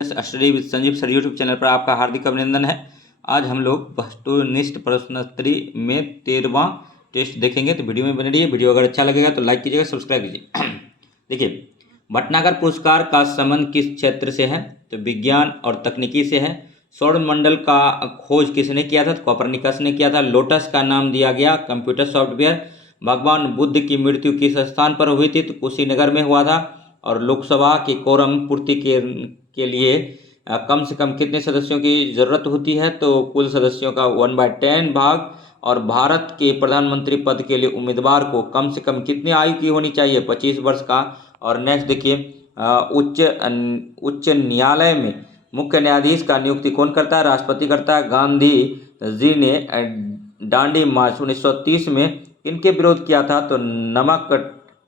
Study with Sanjeev sir YouTube channel पर आपका हार्दिक अभिनंदन है। आज हम लोग वस्तुनिष्ठ प्रश्नोत्तरी में 13वां टेस्ट देखेंगे, तो वीडियो में बने रहिए। वीडियो अगर अच्छा लगेगा तो लाइक कीजिएगा, सब्सक्राइब कीजिए। देखिए, भटनागर पुरस्कार का संबंध किस क्षेत्र से है? तो विज्ञान और तकनीकी से है। सौर मंडल का खोज किसने किया था? तो कोपरनिकस ने किया था। लोटस का नाम दिया गया कंप्यूटर सॉफ्टवेयर। भगवान बुद्ध की मृत्यु किस स्थान पर हुई थी? तो कुशीनगर में हुआ था। और लोकसभा की कोरम पूर्ति के लिए कम से कम कितने सदस्यों की जरूरत होती है? तो कुल सदस्यों का 1/10 भाग। और भारत के प्रधानमंत्री पद के लिए उम्मीदवार को कम से कम कितनी आयु की होनी चाहिए? 25 वर्ष का। और नेक्स्ट देखिए, उच्च न्यायालय में मुख्य न्यायाधीश का नियुक्ति कौन करता है? राष्ट्रपति करता है। गांधी जी ने दांडी मार्च 1930 में किनके विरोध किया था? तो नमक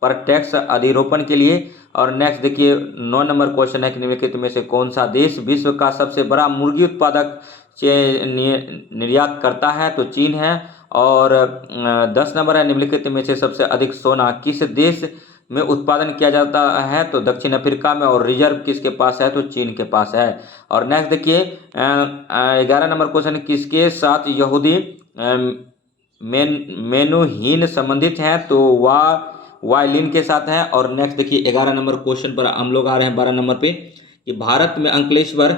पर टैक्स अधिरोपण के लिए। और नेक्स्ट देखिए, 9 नंबर क्वेश्चन है कि निम्नलिखित में से कौन सा देश विश्व का सबसे बड़ा मुर्गी उत्पादक निर्यात करता है? तो चीन है। और 10 नंबर है, निम्नलिखित में से सबसे अधिक सोना किस देश में उत्पादन किया जाता है? तो दक्षिण अफ्रीका में। और रिजर्व किसके पास है? तो चीन के पास है। और नेक्स्ट देखिए, 11 नंबर क्वेश्चन, किसके साथ यहूदी मेनुहीन संबंधित हैं? तो वायलिन के साथ है। और नेक्स्ट देखिए, 11 नंबर क्वेश्चन पर हम लोग आ रहे हैं 12 नंबर पे, कि भारत में अंकलेश्वर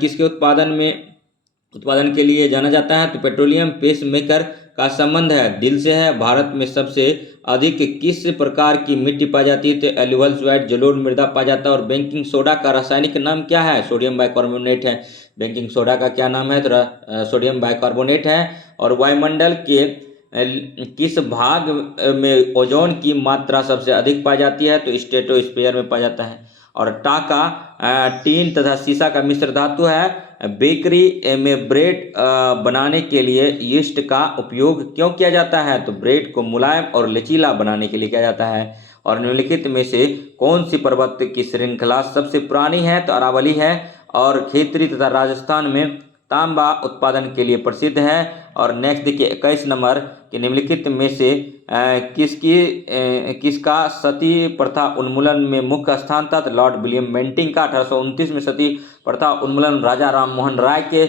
किसके उत्पादन के लिए जाना जाता है? तो पेट्रोलियम पेस मेकर का संबंध है दिल से है। भारत में सबसे अधिक किस प्रकार की मिट्टी पाई जाती है? तो एल्यूवल व्हाइट जलोढ़ मृदा पाया जाता है। और बेकिंग सोडा का रासायनिक नाम क्या है? सोडियम बाइकार्बोनेट है। बेकिंग सोडा का क्या नाम है? तो सोडियम बाइकार्बोनेट है। और वायुमंडल के किस भाग में ओजोन की मात्रा सबसे अधिक पाई जाती है? तो स्ट्रेटोस्फीयर में पाया जाता है। और टाका टीन तथा सीसा का मिश्र धातु है। बेकरी में ब्रेड बनाने के लिए यीस्ट का उपयोग क्यों किया जाता है? तो ब्रेड को मुलायम और लचीला बनाने के लिए किया जाता है। और निम्नलिखित में से कौन सी पर्वत की श्रृंखला सबसे पुरानी है? तो अरावली है। और खेतरी तथा राजस्थान में तांबा उत्पादन के लिए प्रसिद्ध है। और नेक्स्ट देखिए, 21 नंबर, कि निम्नलिखित में से किसका सती प्रथा उन्मूलन में मुख्य स्थान था? तो लॉर्ड विलियम बेंटिंग का। 1829 में सती प्रथा उन्मूलन राजा राम मोहन राय के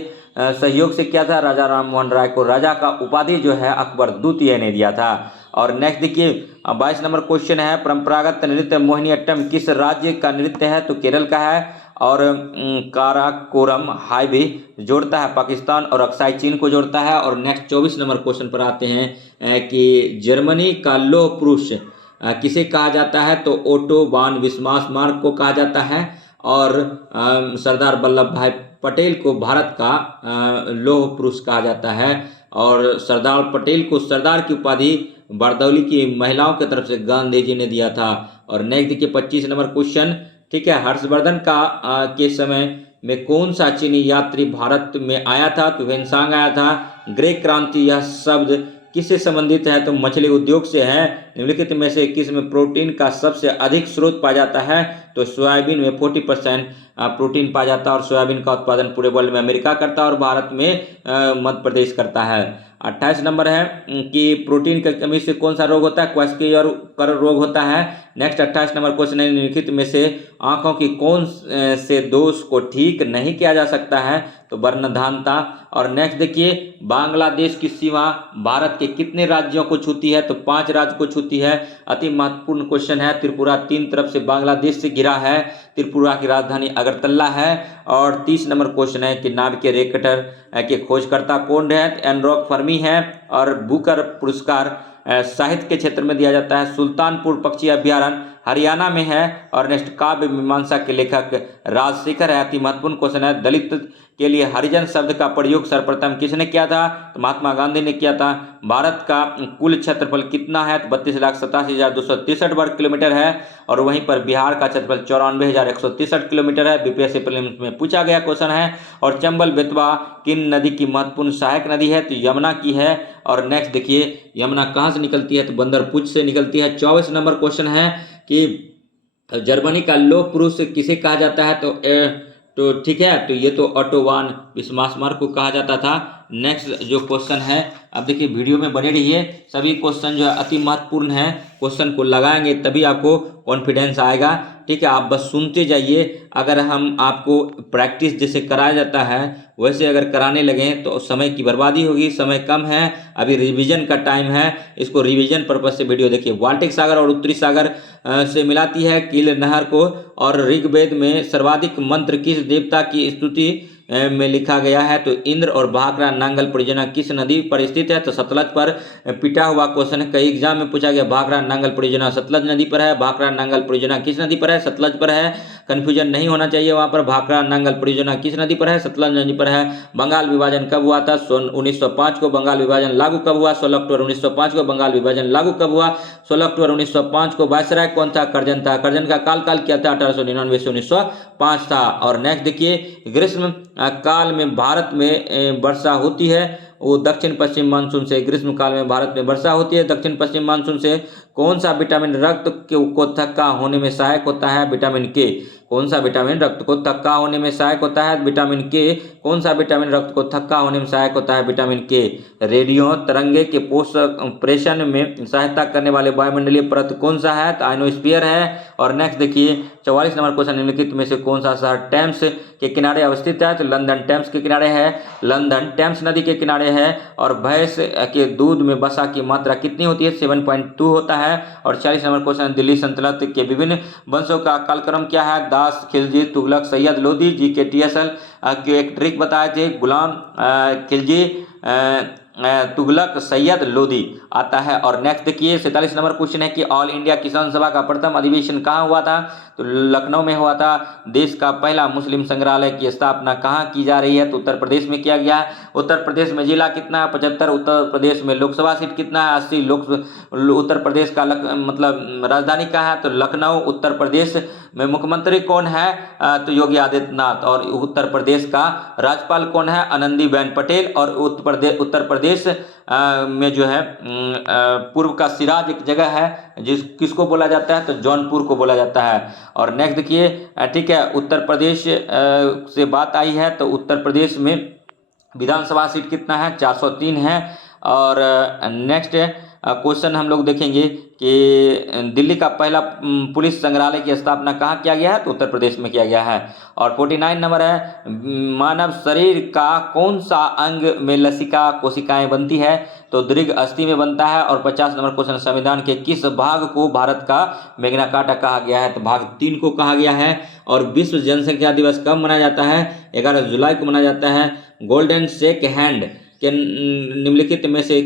सहयोग से किया था। राजा राम मोहन राय को राजा का उपाधि जो है अकबर द्वितीय ने दिया था। और नेक्स्ट देखिए, 22 नंबर क्वेश्चन है, परंपरागत नृत्य मोहिनीअट्टम किस राज्य का नृत्य है? तो केरल का है। और काराकोरम हाईवे जोड़ता है पाकिस्तान और अक्साई चीन को जोड़ता है। और नेक्स्ट 24 नंबर क्वेश्चन पर आते हैं कि जर्मनी का लौह पुरुष किसे कहा जाता है? तो ओटो वान बिस्मार्क को कहा जाता है। और सरदार वल्लभ भाई पटेल को भारत का लौह पुरुष कहा जाता है। और सरदार पटेल को सरदार की उपाधि बारदौली की महिलाओं की तरफ से गांधी जी ने दिया था। और नेक्स्ट देखिए, 25 नंबर क्वेश्चन, ठीक है, हर्षवर्धन के समय में कौन सा चीनी यात्री भारत में आया था? तो वेनसांग आया था। ग्रे क्रांति यह शब्द किससे संबंधित है? तो मछली उद्योग से है। निम्नलिखित में से किस में प्रोटीन का सबसे अधिक स्रोत पाया जाता है? तो सोयाबीन में 40% प्रोटीन पाया जाता है। और सोयाबीन का उत्पादन पूरे वर्ल्ड में अमेरिका करता है और भारत में मध्य प्रदेश करता है। 28 नंबर है कि प्रोटीन की कमी से कौन सा रोग होता है? क्वेश्चन रोग होता है। नेक्स्ट 28 नंबर क्वेश्चन है, निम्नलिखित में से आंखों की कौन से दोष को ठीक नहीं किया जा सकता है? तो वर्णधानता। और नेक्स्ट देखिए, बांग्लादेश की सीमा भारत के कितने राज्यों को छूती है? तो 5 राज्य को छूती है। अति महत्वपूर्ण क्वेश्चन है। त्रिपुरा 3 तरफ से बांग्लादेश से घिरा है। त्रिपुरा की राजधानी अगरतला है। और 30 नंबर क्वेश्चन है कि नाभिकीय रेखाटर के खोजकर्ता कौन है? एनरॉक फर्मी है। और बुकर पुरस्कार साहित्य के क्षेत्र में दिया जाता है। सुल्तानपुर पक्षी अभ्यारण्य हरियाणा में है। और नेक्स्ट, काव्य मीमांसा के लेखक राजशेखर है। अति महत्वपूर्ण क्वेश्चन है, दलित के लिए हरिजन शब्द का प्रयोग सर्वप्रथम किसने किया था? तो महात्मा गांधी ने किया था। भारत का कुल क्षेत्रफल कितना है? तो 32,87,263 वर्ग किलोमीटर है। और वहीं पर बिहार का क्षेत्रफल 94,163 किलोमीटर है। बीपीएससी प्रीलिम्स में पूछा गया क्वेश्चन है। और चंबल बेतवा किन नदी की महत्वपूर्ण सहायक नदी है? तो यमुना की है। और नेक्स्ट देखिए, यमुना कहाँ से निकलती है? तो बंदरपुच से निकलती है। 24 नंबर क्वेश्चन है कि जर्मनी का लौह पुरुष किसे कहा जाता है? तो ठीक है, तो ये तो ऑटो वान बिस्मार्क को कहा जाता था। नेक्स्ट जो क्वेश्चन है, अब देखिए वीडियो में बने रहिए, सभी क्वेश्चन जो है अति महत्वपूर्ण है, क्वेश्चन को लगाएंगे तभी आपको कॉन्फिडेंस आएगा। ठीक है, आप बस सुनते जाइए। अगर हम आपको प्रैक्टिस जैसे कराया जाता है वैसे अगर कराने लगें तो समय की बर्बादी होगी, समय कम है, अभी रिवीजन का टाइम है, इसको रिवीजन पर्पज से वीडियो देखिए। बाल्टिक सागर और उत्तरी सागर से मिलाती है कील नहर को, और ऋग्वेद में सर्वाधिक मंत्र किस देवता की स्तुति में लिखा गया है? तो इंद्र। और भाखड़ा नांगल परियोजना किस नदी पर स्थित है? तो सतलज पर। पिटा हुआ क्वेश्चन है, कई एग्जाम में पूछा गया। भाखड़ा नांगल परियोजना सतलज नदी पर है। भाखड़ा नांगल परियोजना किस नदी पर है? सतलज पर है। कंफ्यूजन नहीं होना चाहिए वहां पर। भाखड़ा नांगल परियोजना किस नदी पर है? सतलज नदी पर है। बंगाल विभाजन कब हुआ था? 1905 को। बंगाल विभाजन लागू कब हुआ? 16 अक्टूबर 1905 को। बंगाल विभाजन लागू कब हुआ? 16 अक्टूबर 1905 को। वायसराय कौन था? करजन था। करजन का काल किया था? 1899 से 1905 था। और नेक्स्ट देखिए, ग्रीष्म काल में भारत में वर्षा होती है, वो दक्षिण पश्चिम मानसून से। ग्रीष्म काल में भारत में वर्षा होती है दक्षिण पश्चिम मानसून से। कौन सा विटामिन रक्त को थक्का होने में सहायक होता है? विटामिन के। कौन सा विटामिन रक्त को थक्का होने में सहायक होता है? विटामिन के। कौन सा विटामिन रक्त को थक्का होने में सहायक होता है? विटामिन के। रेडियो तरंगे के पोषक प्रेषण में सहायता करने वाले वायुमंडलीय परत कौन सा है? तो आइनोस्फीयर है। और नेक्स्ट देखिए 44 नंबर क्वेश्चन, निम्नलिखित में से कौन सा शहर टेम्स के किनारे अवस्थित है? तो लंदन टेम्स के किनारे है। लंदन टेम्स नदी के किनारे है। और भैंस के दूध में वसा की मात्रा कितनी होती है? 7.2 होता है। और 40 नंबर क्वेश्चन, दिल्ली सल्तनत के विभिन्न वंशों का कालक्रम क्या है? दास, खिलजी, तुगलक, सैयद, लोधी। GK TSL के एक ट्रिक बताए थे, गुलाम, खिलजी, तुगलक, सैयद, लोधी आता है। और नेक्स्ट देखिए 47 नंबर क्वेश्चन है कि ऑल इंडिया किसान सभा का प्रथम अधिवेशन कहाँ हुआ था? तो लखनऊ में हुआ था। देश का पहला मुस्लिम संग्रहालय की स्थापना कहाँ की जा रही है? तो उत्तर प्रदेश में किया गया है। उत्तर प्रदेश में जिला कितना है? 75। उत्तर प्रदेश में लोकसभा सीट कितना है? 80। उत्तर प्रदेश का मतलब राजधानी कहाँ है? तो लखनऊ। उत्तर प्रदेश में मुख्यमंत्री कौन है? तो योगी आदित्यनाथ। और उत्तर प्रदेश का राज्यपाल कौन है? आनंदीबेन पटेल। और उत्तर प्रदेश में जो है पूर्व का सिराज एक जगह है, किसको बोला जाता है? तो जौनपुर को बोला जाता है। और नेक्स्ट देखिए, ठीक है, उत्तर प्रदेश से बात आई है तो उत्तर प्रदेश में विधानसभा सीट कितना है? 403 है। और नेक्स्ट क्वेश्चन हम लोग देखेंगे कि दिल्ली का पहला पुलिस संग्रहालय की स्थापना कहाँ किया गया है? तो उत्तर प्रदेश में किया गया है। और 49 नंबर है, मानव शरीर का कौन सा अंग में लसिका कोशिकाएं बनती है? तो दीर्घ अस्थि में बनता है। और 50 नंबर क्वेश्चन, संविधान के किस भाग को भारत का मैग्ना कार्टा कहा गया है? तो भाग 3 को कहा गया है। और विश्व जनसंख्या दिवस कब मनाया जाता है? 11 जुलाई को मनाया जाता है। गोल्डन शेक हैंड के निम्नलिखित में से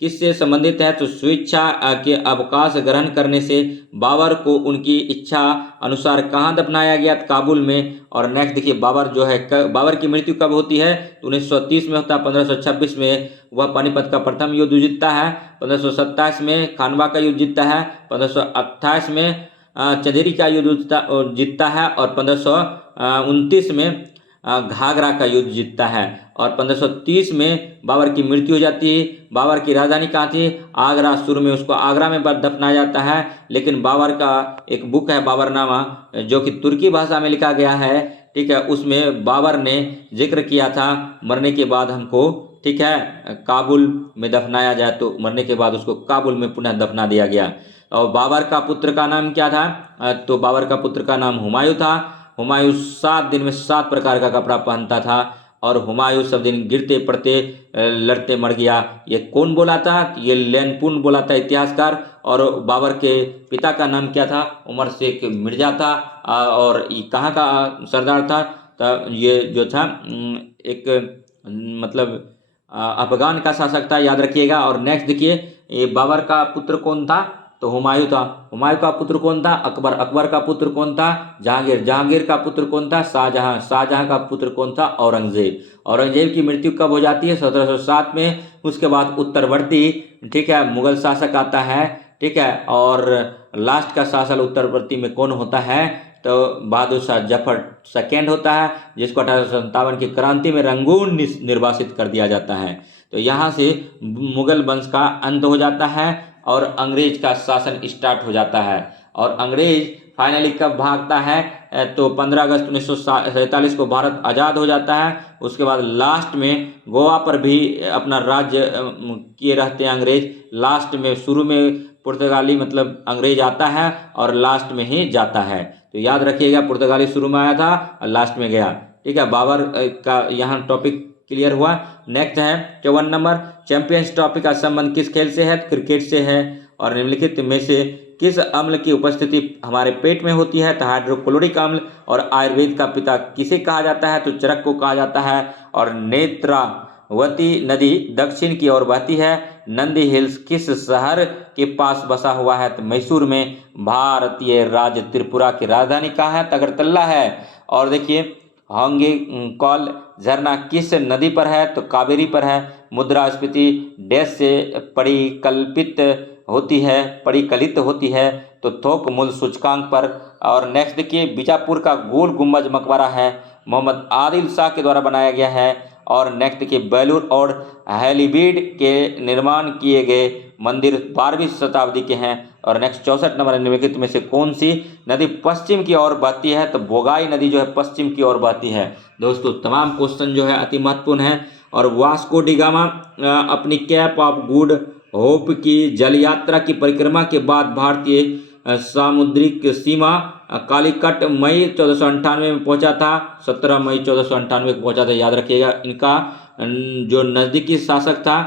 किससे संबंधित है? तो स्वेच्छा के अवकाश ग्रहण करने से बाबर को उनकी इच्छा अनुसार कहाँ दफनाया गया? काबुल में। और नेक्स्ट देखिए, बाबर जो है बाबर की मृत्यु कब होती है? तो 1930 में होता है। 1526 में वह पानीपत का प्रथम युद्ध जीतता है। 1527 में खानवा का युद्ध जीतता है। 1528 में चंदेरी का युद्ध जीतता है। और 1529 में घाघरा का युद्ध जीतता है। और 1530 में बाबर की मृत्यु हो जाती है। बाबर की राजधानी कहाँ थी? आगरा। शुरू में उसको आगरा में दफनाया जाता है, लेकिन बाबर का एक बुक है बाबरनामा जो कि तुर्की भाषा में लिखा गया है, ठीक है, उसमें बाबर ने जिक्र किया था मरने के बाद हमको, ठीक है, काबुल में दफनाया जाए, तो मरने के बाद उसको काबुल में पुनः दफना दिया गया। और बाबर का पुत्र का नाम क्या था? तो बाबर का पुत्र का नाम हुमायूं था। हुमायूं 7 दिन में 7 प्रकार का कपड़ा पहनता था। और हुमायूं सब दिन गिरते पड़ते लड़ते मर गया। ये कौन बोला था? ये लैनपून बोला था, इतिहासकार। और बाबर के पिता का नाम क्या था? उमर शेख मिर्जा था। और ये कहाँ का सरदार था? तो ये जो था एक मतलब अफगान का शासक था, याद रखिएगा। और नेक्स्ट देखिए, ये बाबर का पुत्र कौन था? तो हुमायूं था। हुमायूं का पुत्र कौन था? अकबर। अकबर का पुत्र कौन था? जहांगीर। जहांगीर का पुत्र कौन था? शाहजहां। शाहजहां का पुत्र कौन था? औरंगजेब। औरंगजेब की मृत्यु कब हो जाती है? 1707 में। उसके बाद उत्तरवर्ती, ठीक है, मुगल शासक आता है, ठीक है। और लास्ट का शासक उत्तरवर्ती में कौन होता है? तो बहादुर शाह जफर सेकेंड होता है, जिसको 1857 की क्रांति में रंगून निर्वासित कर दिया जाता है। तो यहाँ से मुगल वंश का अंत हो जाता है और अंग्रेज का शासन स्टार्ट हो जाता है। और अंग्रेज फाइनली कब भागता है? तो 15 अगस्त 1947 को भारत आज़ाद हो जाता है। उसके बाद लास्ट में गोवा पर भी अपना राज्य किए रहते हैं अंग्रेज। लास्ट में शुरू में पुर्तगाली मतलब अंग्रेज आता है और लास्ट में ही जाता है। तो याद रखिएगा, पुर्तगाली शुरू में आया था और लास्ट में गया। ठीक है, बाबर का यहाँ टॉपिक क्लियर हुआ। नेक्स्ट है 54 नंबर, चैंपियंस ट्रॉफी का संबंध किस खेल से है? क्रिकेट से है। और निम्नलिखित में से किस अम्ल की उपस्थिति हमारे पेट में होती है? तो हाइड्रोक्लोरिक अम्ल। और आयुर्वेद का पिता किसे कहा जाता है? तो चरक को कहा जाता है। और नेत्रावती नदी दक्षिण की ओर बहती है। नंदी हिल्स किस शहर के पास बसा हुआ है? तो मैसूर में। भारतीय राज्य त्रिपुरा की राजधानी कहाँ है? तो अगरतला है। और देखिए, होंगे कॉल झरना किस नदी पर है? तो कावेरी पर है। मुद्रास्फीति डैश से परिकल्पित होती है? तो थोक मूल्य सूचकांक पर। और नेक्स्ट देखिए, बीजापुर का गोल गुंबज मकबरा है मोहम्मद आदिल शाह के द्वारा बनाया गया है। और नेक्स्ट देखिए, बेलूर और हैलीबीड के निर्माण किए गए मंदिर 12वीं शताब्दी के हैं। और नेक्स्ट 64 नंबर, निम्नलिखित में से कौन सी नदी पश्चिम की ओर बहती है? तो बोगाई नदी जो है पश्चिम की ओर बहती है। दोस्तों, तमाम क्वेश्चन जो है अति महत्वपूर्ण है। और वास्को डी गामा अपनी कैप ऑफ गुड होप की जल यात्रा की परिक्रमा के बाद भारतीय सामुद्रिक सीमा कालीकट मई 1498 में पहुंचा था। 17 मई 1498 को पहुंचा था, याद रखिएगा। इनका जो नज़दीकी शासक था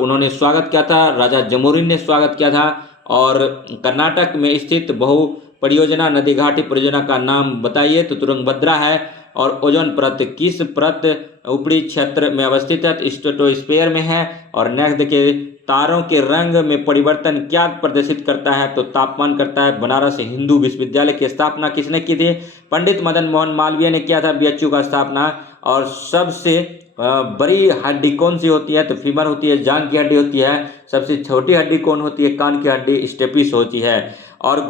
उन्होंने स्वागत किया था, राजा जमोरिन ने स्वागत किया था। और कर्नाटक में स्थित बहु परियोजना नदी घाटी परियोजना का नाम बताइए? तो तुरंगभद्रा है। और ओजोन परत किस परत ऊपरी क्षेत्र में अवस्थित है? तो स्ट्रेटोस्फीयर में है। और नेक्स्ट देखिए, तारों के रंग में परिवर्तन क्या प्रदर्शित करता है? तो तापमान करता है। बनारस हिंदू विश्वविद्यालय की स्थापना किसने की थी? पंडित मदन मोहन मालवीय ने किया था बीएचयू का स्थापना। और सबसे बड़ी हड्डी कौन सी होती है? तो फीमर होती है, जांघ की हड्डी होती है। सबसे छोटी हड्डी कौन होती है? कान की हड्डी स्टेपिस होती है। और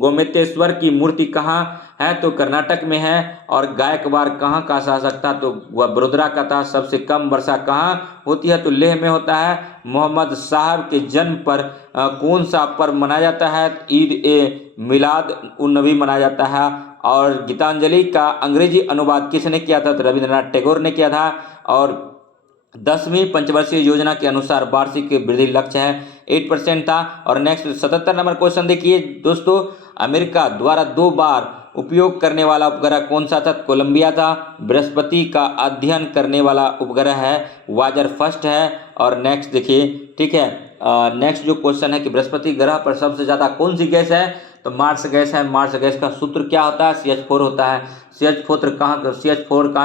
गोमतेश्वर की मूर्ति कहाँ है? तो कर्नाटक में है। और गायकवाड़ कहाँ का शासक था? तो वह बड़ोदरा का था। सबसे कम वर्षा कहाँ होती है? तो लेह में होता है। मोहम्मद साहब के जन्म पर कौन सा पर्व मनाया जाता है? ईद ए मिलाद उन नबी मनाया जाता है। और गीतांजलि का अंग्रेजी अनुवाद किसने किया था? तो रविंद्रनाथ टैगोर ने किया था। और 10वीं पंचवर्षीय योजना के अनुसार वार्षिक वृद्धि लक्ष्य है 8% था। और नेक्स्ट 77 नंबर क्वेश्चन देखिए दोस्तों, अमेरिका द्वारा 2 बार उपयोग करने वाला उपग्रह कौन सा था? कोलंबिया था। बृहस्पति का अध्ययन करने वाला उपग्रह है वाजर फर्स्ट है। और नेक्स्ट देखिए, ठीक है, नेक्स्ट जो क्वेश्चन है कि बृहस्पति ग्रह पर सबसे ज़्यादा कौन सी गैस है? तो मार्स गैस है। मार्स गैस का सूत्र क्या होता है? CH4 होता है। CH4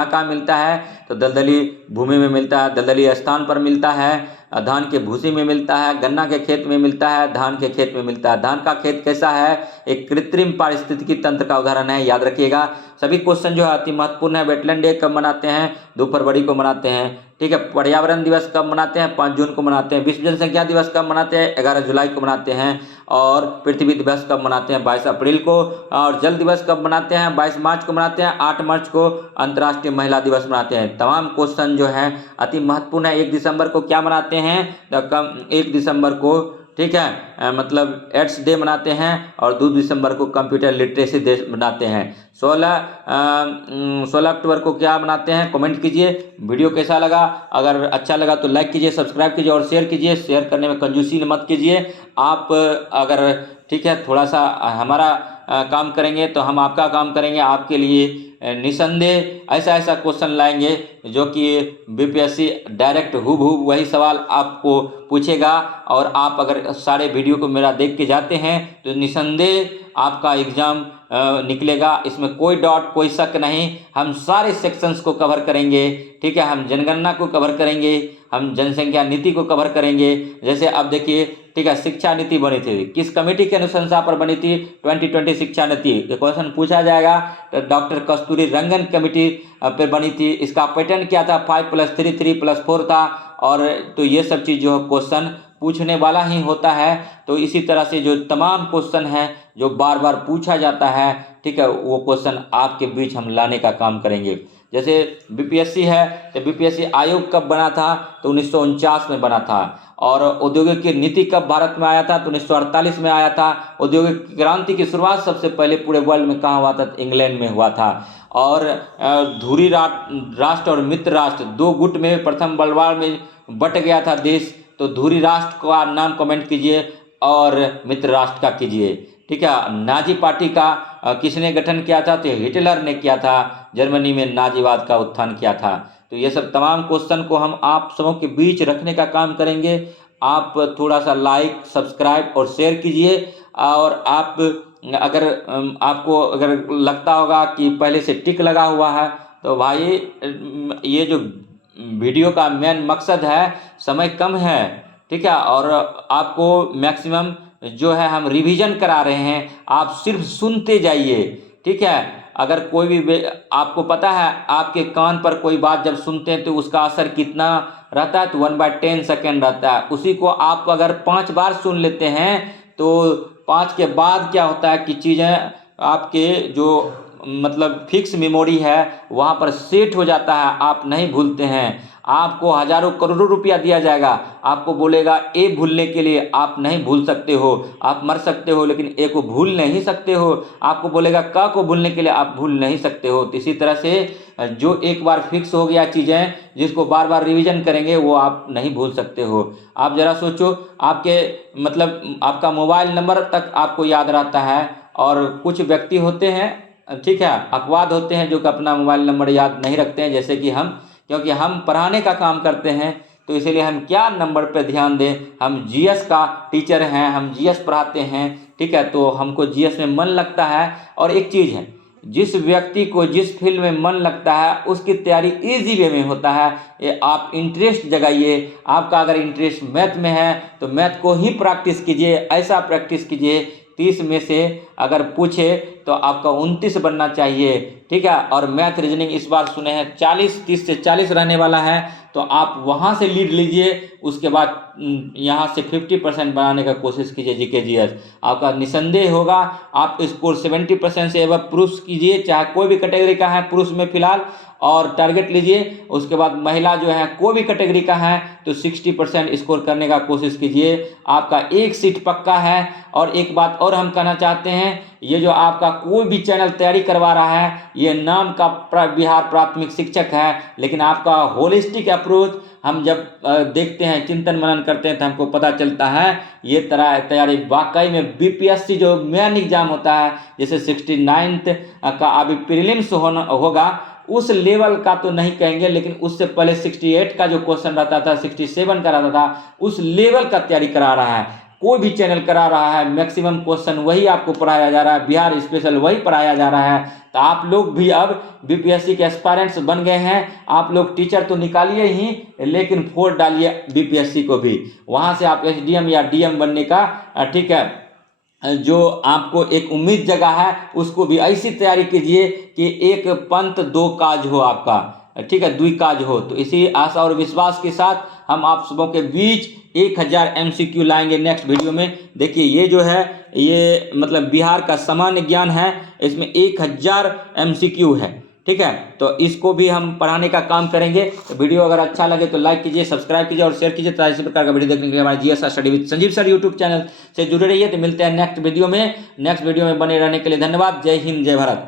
कहाँ मिलता है? तो दलदली भूमि में मिलता है, दलदली स्थान पर मिलता है, धान के भूसी में मिलता है, गन्ना के खेत में मिलता है, धान के खेत में मिलता है। धान का खेत कैसा है? एक कृत्रिम पारिस्थितिकी तंत्र का उदाहरण है, याद रखिएगा। सभी क्वेश्चन जो है अति महत्वपूर्ण है। वेटलैंड डे कब मनाते हैं? 2 फरवरी को मनाते हैं। ठीक है, पर्यावरण दिवस कब मनाते हैं? 5 जून को मनाते हैं। विश्व जनसंख्या दिवस कब मनाते हैं? 11 जुलाई को मनाते हैं। और पृथ्वी दिवस कब मनाते हैं? 22 अप्रैल को। और जल दिवस कब मनाते हैं? 22 मार्च को मनाते हैं। 8 मार्च को अंतर्राष्ट्रीय महिला दिवस मनाते हैं। तमाम क्वेश्चन जो है अति महत्वपूर्ण है। 1 दिसंबर को क्या मनाते हैं? 1 दिसंबर को, ठीक है, मतलब एड्स डे मनाते हैं। और 2 दिसंबर को कंप्यूटर लिटरेसी डे मनाते हैं। 16 अक्टूबर को क्या मनाते हैं? कमेंट कीजिए। वीडियो कैसा लगा? अगर अच्छा लगा तो लाइक कीजिए, सब्सक्राइब कीजिए और शेयर कीजिए। शेयर करने में कंजूसी मत कीजिए। आप अगर, ठीक है, थोड़ा सा हमारा काम करेंगे तो हम आपका काम करेंगे। आपके लिए निसंदेह ऐसा क्वेश्चन लाएंगे जो कि बीपीएससी डायरेक्ट हूबहू वही सवाल आपको पूछेगा। और आप अगर सारे वीडियो को मेरा देख के जाते हैं तो निसंदेह आपका एग्ज़ाम निकलेगा। इसमें कोई डाउट, कोई शक नहीं। हम सारे सेक्शंस को कवर करेंगे। ठीक है, हम जनगणना को कवर करेंगे, हम जनसंख्या नीति को कवर करेंगे। जैसे अब देखिए, ठीक है, शिक्षा नीति बनी थी, किस कमेटी के अनुशंसा पर बनी थी? 2020 शिक्षा नीति। ये क्वेश्चन पूछा जाएगा तो डॉक्टर कस्तूरी रंगन कमेटी पर बनी थी। इसका पैटर्न क्या था? 5+3 3+4 था। और तो ये सब चीज़ जो क्वेश्चन पूछने वाला ही होता है। तो इसी तरह से जो तमाम क्वेश्चन हैं जो बार बार पूछा जाता है, ठीक है, वो क्वेश्चन आपके बीच हम लाने का काम करेंगे। जैसे बीपीएससी है, तो बीपीएससी आयोग कब बना था, तो 1949 में बना था। और औद्योगिक नीति कब भारत में आया था, तो 1948 में आया था। औद्योगिक क्रांति की शुरुआत सबसे पहले पूरे वर्ल्ड में कहाँ हुआ था, तो इंग्लैंड में हुआ था। और धुरी राष्ट्र और मित्र राष्ट्र दो गुट में प्रथम वर्ल्ड वॉर में बट गया था देश। तो धुरी राष्ट्र का नाम कमेंट कीजिए और मित्र राष्ट्र का कीजिए, ठीक है। नाजी पार्टी का किसने गठन किया था, तो हिटलर ने किया था। जर्मनी में नाजीवाद का उत्थान किया था। तो ये सब तमाम क्वेश्चन को हम आप सबों के बीच रखने का काम करेंगे। आप थोड़ा सा लाइक, सब्सक्राइब और शेयर कीजिए। और आप अगर आपको अगर लगता होगा कि पहले से टिक लगा हुआ है, तो भाई ये जो वीडियो का मेन मकसद है, समय कम है, ठीक है, और आपको मैक्सिमम जो है हम रिवीजन करा रहे हैं, आप सिर्फ सुनते जाइए, ठीक है। अगर कोई भी आपको पता है आपके कान पर कोई बात जब सुनते हैं तो उसका असर कितना रहता है, तो 1/10 सेकेंड रहता है। उसी को आप अगर 5 बार सुन लेते हैं तो 5 के बाद क्या होता है कि चीज़ें आपके जो मतलब फिक्स मेमोरी है वहाँ पर सेट हो जाता है, आप नहीं भूलते हैं। आपको हजारों करोड़ों रुपया दिया जाएगा, आपको बोलेगा ए भूलने के लिए, आप नहीं भूल सकते हो। आप मर सकते हो लेकिन ए को भूल नहीं सकते हो। आपको बोलेगा क को भूलने के लिए, आप भूल नहीं सकते हो। तो इसी तरह से जो एक बार फिक्स हो गया चीज़ें, जिसको बार बार रिवीजन करेंगे वो आप नहीं भूल सकते हो। आप ज़रा सोचो, आपके मतलब आपका मोबाइल नंबर तक आपको याद रहता है, और कुछ व्यक्ति होते हैं, ठीक है, अपवाद होते हैं जो कि अपना मोबाइल नंबर याद नहीं रखते हैं, जैसे कि हम, क्योंकि हम पढ़ाने का काम करते हैं तो इसलिए हम क्या नंबर पे ध्यान दें। हम जीएस का टीचर हैं, हम जीएस पढ़ाते हैं, ठीक है, तो हमको जीएस में मन लगता है। और एक चीज़ है, जिस व्यक्ति को जिस फील्ड में मन लगता है उसकी तैयारी इजी वे में होता है। ये आप इंटरेस्ट जगाइए। आपका अगर इंटरेस्ट मैथ में है तो मैथ को ही प्रैक्टिस कीजिए, ऐसा प्रैक्टिस कीजिए 30 में से अगर पूछे तो आपका 29 बनना चाहिए, ठीक है। और मैथ रीजनिंग इस बार सुने हैं 30 से 40 रहने वाला है, तो आप वहाँ से लीड लीजिए। उसके बाद यहाँ से 50% बनाने का कोशिश कीजिए जीके जीएस, आपका निसंदेह होगा। आप स्कोर 70% से एवं पुरुष कीजिए, चाहे कोई भी कैटेगरी का है, पुरुष में फिलहाल, और टारगेट लीजिए। उसके बाद महिला जो है कोई भी कैटेगरी का है तो 60% स्कोर करने का कोशिश कीजिए। आपका एक सीट पक्का है। और एक बात और हम कहना चाहते हैं, ये जो आपका कोई भी चैनल तैयारी करवा रहा है, ये नाम का बिहार प्राथमिक शिक्षक है, लेकिन आपका होलिस्टिक अप्रोच हम जब देखते हैं, चिंतन मनन करते हैं, तो हमको पता चलता है ये तरह तैयारी वाकई में बीपीएससी जो मेन एग्जाम होता है, जैसे 69th का अभी प्रीलिम्स होगा, उस लेवल का तो नहीं कहेंगे, लेकिन उससे पहले 68 का जो क्वेश्चन रहता था, 67 का रहता था, उस लेवल का तैयारी करा रहा है। कोई भी चैनल करा रहा है, मैक्सिमम क्वेश्चन वही आपको पढ़ाया जा रहा है, बिहार स्पेशल वही पढ़ाया जा रहा है। तो आप लोग भी अब बीपीएससी के एस्पायरेंट्स बन गए हैं। आप लोग टीचर तो निकालिए ही, लेकिन फोड़ डालिए बीपीएससी को भी। वहाँ से आप एसडीएम या डीएम बनने का, ठीक है, जो आपको एक उम्मीद जगह है, उसको भी ऐसी तैयारी कीजिए कि एक पंथ दो काज हो आपका, ठीक है, दुई काज हो। तो इसी आशा और विश्वास के साथ हम आप सबों के बीच 1000 MCQ लाएंगे नेक्स्ट वीडियो में। देखिए ये जो है, ये मतलब बिहार का सामान्य ज्ञान है, इसमें 1000 MCQ है, ठीक है। तो इसको भी हम पढ़ाने का काम करेंगे। तो वीडियो अगर अच्छा लगे तो लाइक कीजिए, सब्सक्राइब कीजिए और शेयर कीजिए। तो इसी प्रकार का वीडियो देखने के लिए हमारे GS study with Sanjeev sir YouTube channel से जुड़े रहिए। तो मिलते हैं नेक्स्ट वीडियो में। नेक्स्ट वीडियो में बने रहने के लिए धन्यवाद। जय हिंद, जय भारत।